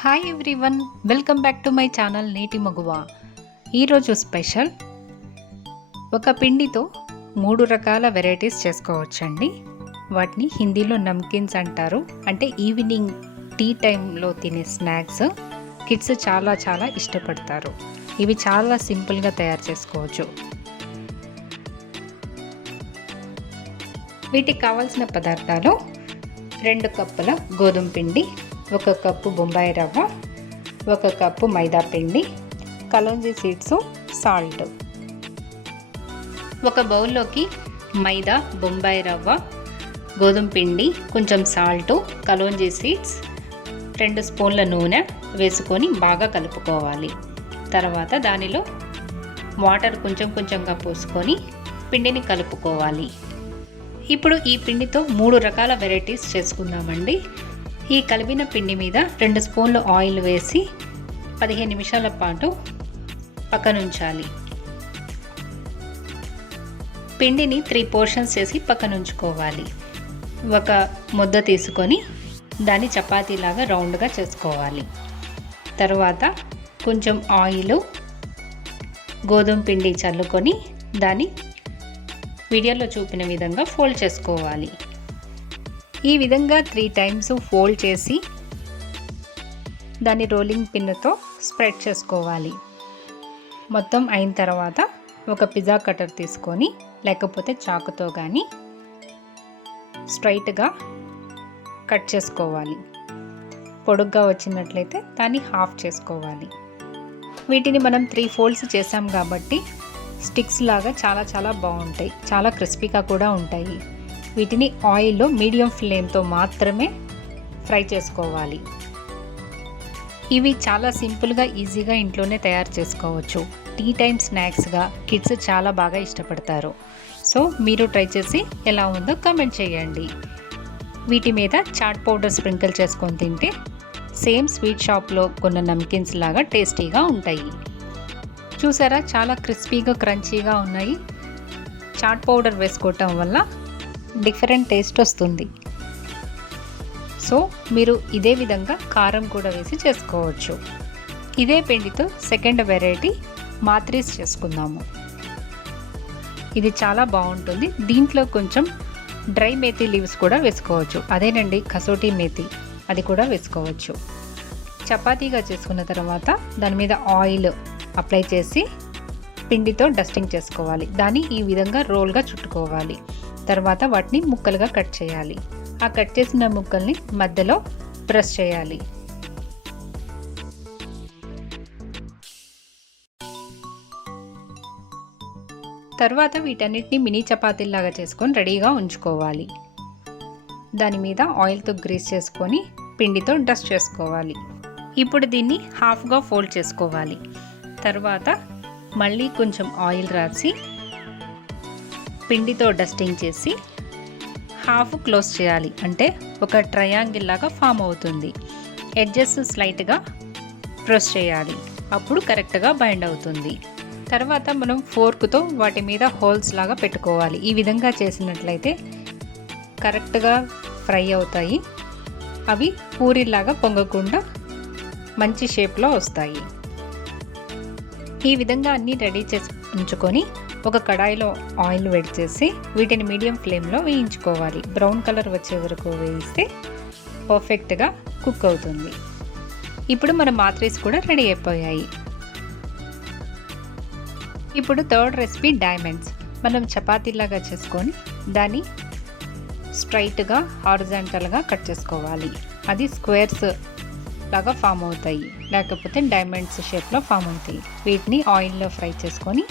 Hi everyone, welcome back to my channel నేటి మగువా. ఈరోజు స్పెషల్ ఒక పిండితో 3 రకాల వెరైటీస్ చేసుకోవచ్చండి. వాటిని హిందీలో నమ్కిన్స్ అంటారు. అంటే ఈవినింగ్ టీ టైంలో తినే స్నాక్స్. కిడ్స్ చాలా ఇష్టపడతారు. ఇవి చాలా సింపుల్గా తయారు చేసుకోవచ్చు. వీటికి కావాల్సిన పదార్థాలు 2 కప్పుల గోధుమ పిండి, 1 కప్పు బొంబాయి రవ్వ, 1 కప్పు మైదా పిండి, కలోంజీ సీడ్స్, సాల్ట్. ఒక బౌల్లోకి మైదా, బొంబాయి రవ్వ, గోధుమ పిండి, కొంచెం సాల్ట్, కలోంజీ సీడ్స్, 2 స్పూన్ల నూనె వేసుకొని బాగా కలుపుకోవాలి. తర్వాత దానిలో వాటర్ కొంచెంగా పోసుకొని పిండిని కలుపుకోవాలి. ఇప్పుడు ఈ పిండితో 3 రకాల వెరైటీస్ చేసుకుందామండి. ఈ కలిపిన పిండి మీద 2 స్పూన్లు ఆయిల్ వేసి 15 నిమిషాల పాటు పక్కనుంచాలి. పిండిని 3 పోర్షన్స్ చేసి పక్కనుంచుకోవాలి. ఒక ముద్ద తీసుకొని దాన్ని చపాతీలాగా రౌండ్గా చేసుకోవాలి. తర్వాత కొంచెం ఆయిల్, గోధుమ పిండి చల్లుకొని దాన్ని వీడియోలో చూపిన విధంగా ఫోల్డ్ చేసుకోవాలి. ఈ విధంగా 3 టైమ్స్ ఫోల్డ్ చేసి దాన్ని రోలింగ్ పిన్నుతో స్ప్రెడ్ చేసుకోవాలి. మొత్తం అయిన తర్వాత ఒక పిజ్జా కటర్ తీసుకొని లేకపోతే చాకుతో కానీ స్ట్రైట్గా కట్ చేసుకోవాలి. పొడుగ్గా వచ్చినట్లయితే దాన్ని హాఫ్ చేసుకోవాలి. వీటిని మనం 3 ఫోల్డ్స్ చేసాం కాబట్టి స్టిక్స్ లాగా చాలా బాగుంటాయి. చాలా క్రిస్పీగా కూడా ఉంటాయి. వీటిని ఆయిల్లో మీడియం ఫ్లేమ్తో మాత్రమే ఫ్రై చేసుకోవాలి. ఇవి చాలా సింపుల్గా ఈజీగా ఇంట్లోనే తయారు చేసుకోవచ్చు. టీ టైమ్ స్నాక్స్గా కిడ్స్ చాలా బాగా ఇష్టపడతారు. సో మీరు ట్రై చేసి ఎలా ఉందో కామెంట్ చేయండి. వీటి మీద చాట్ పౌడర్ స్ప్రింకిల్ చేసుకొని తింటే సేమ్ స్వీట్ షాప్లో కొన్న నమ్కిన్స్ లాగా టేస్టీగా ఉంటాయి. చూసారా, చాలా క్రిస్పీగా క్రంచీగా ఉన్నాయి. చాట్ పౌడర్ వేసుకోవటం వల్ల డిఫరెంట్ టేస్ట్ వస్తుంది. సో మీరు ఇదే విధంగా కారం కూడా వేసి చేసుకోవచ్చు. ఇదే పిండితో సెకండ్ వెరైటీ మాత్రీస్ చేసుకుందాము. ఇది చాలా బాగుంటుంది. దీంట్లో కొంచెం డ్రై మేతి లీవ్స్ కూడా వేసుకోవచ్చు. అదేనండి కసూటి మేతి, అది కూడా వేసుకోవచ్చు. చపాతీగా చేసుకున్న తర్వాత దాని మీద ఆయిల్ అప్లై చేసి పిండితో డస్టింగ్ చేసుకోవాలి. దాన్ని ఈ విధంగా రోల్గా చుట్టుకోవాలి. తర్వాత వాటిని ముక్కలుగా కట్ చేయాలి. ఆ కట్ చేసిన ముక్కల్ని మధ్యలో ప్రెస్ చేయాలి. తర్వాత వీటన్నిటిని మినీ చపాతీలాగా చేసుకొని రెడీగా ఉంచుకోవాలి. దాని మీద ఆయిల్తో గ్రీస్ చేసుకొని పిండితో డస్ట్ చేసుకోవాలి. ఇప్పుడు దీన్ని హాఫ్గా ఫోల్డ్ చేసుకోవాలి. తర్వాత మళ్ళీ కొంచెం ఆయిల్ రాసి పిండితో డస్టింగ్ చేసి హాఫ్ క్లోజ్ చేయాలి. అంటే ఒక ట్రయాంగిల్ లాగా ఫామ్ అవుతుంది. ఎడ్జెస్ స్లైట్గా ప్రెస్ చేయాలి. అప్పుడు కరెక్ట్గా బైండ్ అవుతుంది. తర్వాత మనం ఫోర్క్తో వాటి మీద హోల్స్ లాగా పెట్టుకోవాలి. ఈ విధంగా చేసినట్లయితే కరెక్ట్గా ఫ్రై అవుతాయి. అవి పూరీలాగా పొంగకుండా మంచి షేప్లో వస్తాయి. ఈ విధంగా అన్నీ రెడీ చేసి ఉంచుకొని ఒక కడాయిలో ఆయిల్ వేడి చేసి వీటిని మీడియం ఫ్లేమ్లో వేయించుకోవాలి. బ్రౌన్ కలర్ వచ్చే వరకు వేయిస్తే పర్ఫెక్ట్గా కుక్ అవుతుంది. ఇప్పుడు మన మాత్రీస్ కూడా రెడీ అయిపోయాయి. ఇప్పుడు థర్డ్ రెసిపీ డైమండ్స్. మనం చపాతీలాగా చేసుకొని దాన్ని స్ట్రైట్గా హారిజాంటల్గా కట్ చేసుకోవాలి. అది స్క్వేర్స్ లాగా ఫామ్ అవుతాయి, లేకపోతే డైమండ్స్ షేప్లో ఫామ్ అవుతాయి. వీటిని ఆయిల్లో ఫ్రై చేసుకొని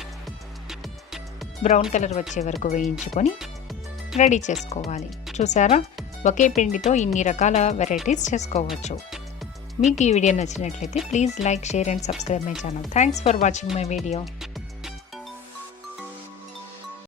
బ్రౌన్ కలర్ వచ్చే వరకు వేయించుకొని రెడీ చేసుకోవాలి. చూసారా, ఒకే పిండితో ఇన్ని రకాల వెరైటీస్ చేసుకోవచ్చు. మీకు ఈ వీడియో నచ్చినట్లయితే please like, share and subscribe my channel. Thanks for watching my video.